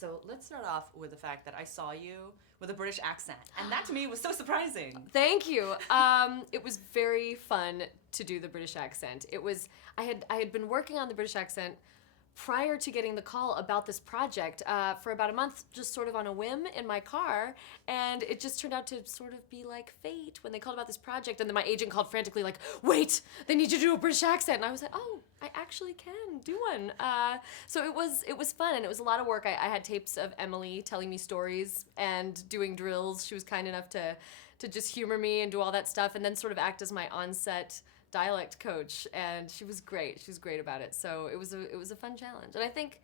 So let's start off with the fact that I saw you with a British accent, and that to me was so surprising. Thank you. It was very fun to do the British accent. I had been working on the British accent prior to getting the call about this project for about a month, just sort of on a whim in my car, and it just turned out to sort of be like fate when they called about this project, and then my agent called frantically like, wait, they need you to do a British accent, and I was like, oh, I actually can do one. So it was fun, and it was a lot of work. I had tapes of Emily telling me stories and doing drills. She was kind enough to just humor me and do all that stuff, and then sort of act as my on-set dialect coach, and she was great. She was great about it. So it was a fun challenge, and I think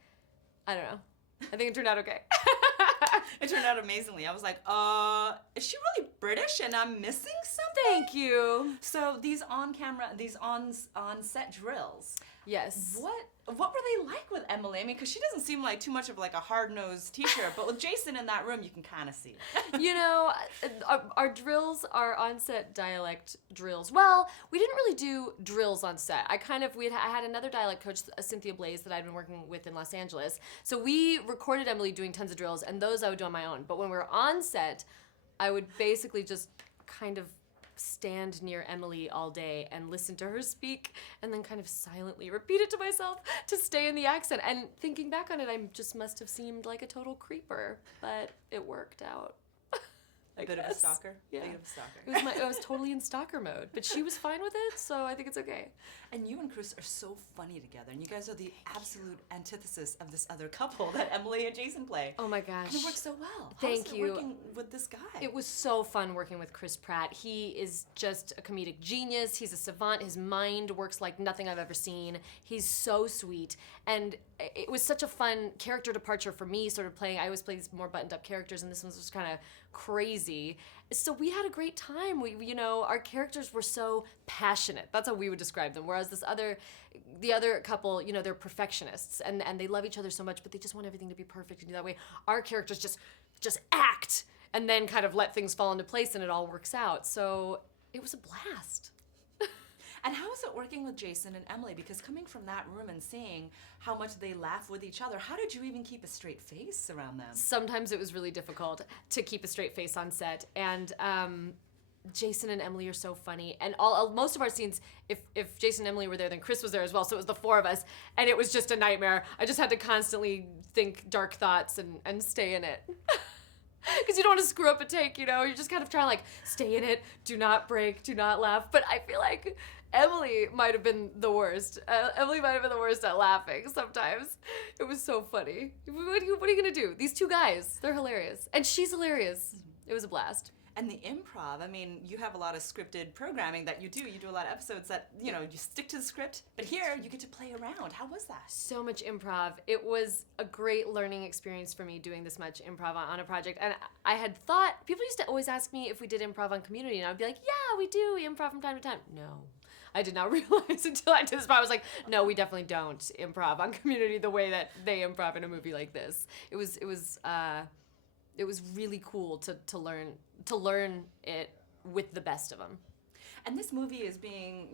it turned out okay. It turned out amazingly. I was like, is she really British and I'm missing something? Thank you. So these on-set drills. Yes. What were they like with Emily? I mean, because she doesn't seem like too much of like a hard-nosed teacher, but with Jason in that room, you can kind of see. You know, our drills are on-set dialect drills. Well, we didn't really do drills on set. I had another dialect coach, Cynthia Blaze, that I'd been working with in Los Angeles. So we recorded Emily doing tons of drills, and those I would do on my own. But when we were on set, I would basically just kind of stand near Emily all day and listen to her speak and then kind of silently repeat it to myself to stay in the accent. And thinking back on it, I just must have seemed like a total creeper, but it worked out. A bit of a stalker? Yeah. Bit of a stalker. I was totally in stalker mode, but she was fine with it, so I think it's okay. And you and Chris are so funny together, and you guys are the absolute antithesis of this other couple that Emily and Jason play. Oh my gosh. And it works so well. Thank you. Working with this guy? It was so fun working with Chris Pratt. He is just a comedic genius. He's a savant. His mind works like nothing I've ever seen. He's so sweet. And it was such a fun character departure for me, sort of playing, I always play these more buttoned up characters, and this one was just kind of crazy. So we had a great time. Our characters were so passionate. That's how we would describe them. Whereas the other couple, they're perfectionists and they love each other so much, but they just want everything to be perfect and do that way. Our characters just act and then kind of let things fall into place and it all works out. So it was a blast. And how is it working with Jason and Emily? Because coming from that room and seeing how much they laugh with each other, how did you even keep a straight face around them? Sometimes it was really difficult to keep a straight face on set. And Jason and Emily are so funny. And most of our scenes, if Jason and Emily were there, then Chris was there as well. So it was the four of us. And it was just a nightmare. I just had to constantly think dark thoughts and stay in it. Because you don't want to screw up a take, You're just kind of trying to, like, stay in it, do not break, do not laugh. But I feel like Emily might have been the worst. Emily might have been the worst at laughing sometimes. It was so funny. What are you going to do? These two guys, they're hilarious. And she's hilarious. It was a blast. And the improv, I mean, you have a lot of scripted programming that you do. You do a lot of episodes that, you stick to the script. But here, you get to play around. How was that? So much improv. It was a great learning experience for me doing this much improv on a project. And I had thought, people used to always ask me if we did improv on Community. And I would be like, yeah, we do improv from time to time. No. I did not realize until I did this part. I was like, no, we definitely don't improv on Community the way that they improv in a movie like this. It was really cool to learn it with the best of them. And this movie is being,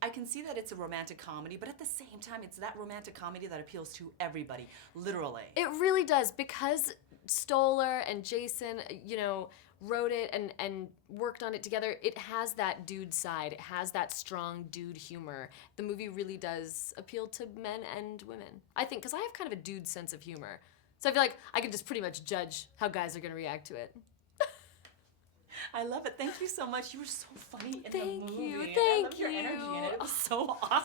I can see that it's a romantic comedy, but at the same time, it's that romantic comedy that appeals to everybody, literally. It really does, because Stoller and Jason, wrote it and worked on it together. It has that dude side. It has that strong dude humor. The movie really does appeal to men and women. I think, because I have kind of a dude sense of humor. So I feel like I can just pretty much judge how guys are going to react to it. I love it. Thank you so much. You were so funny in the movie. Thank you. I love your energy in it. It was so awesome.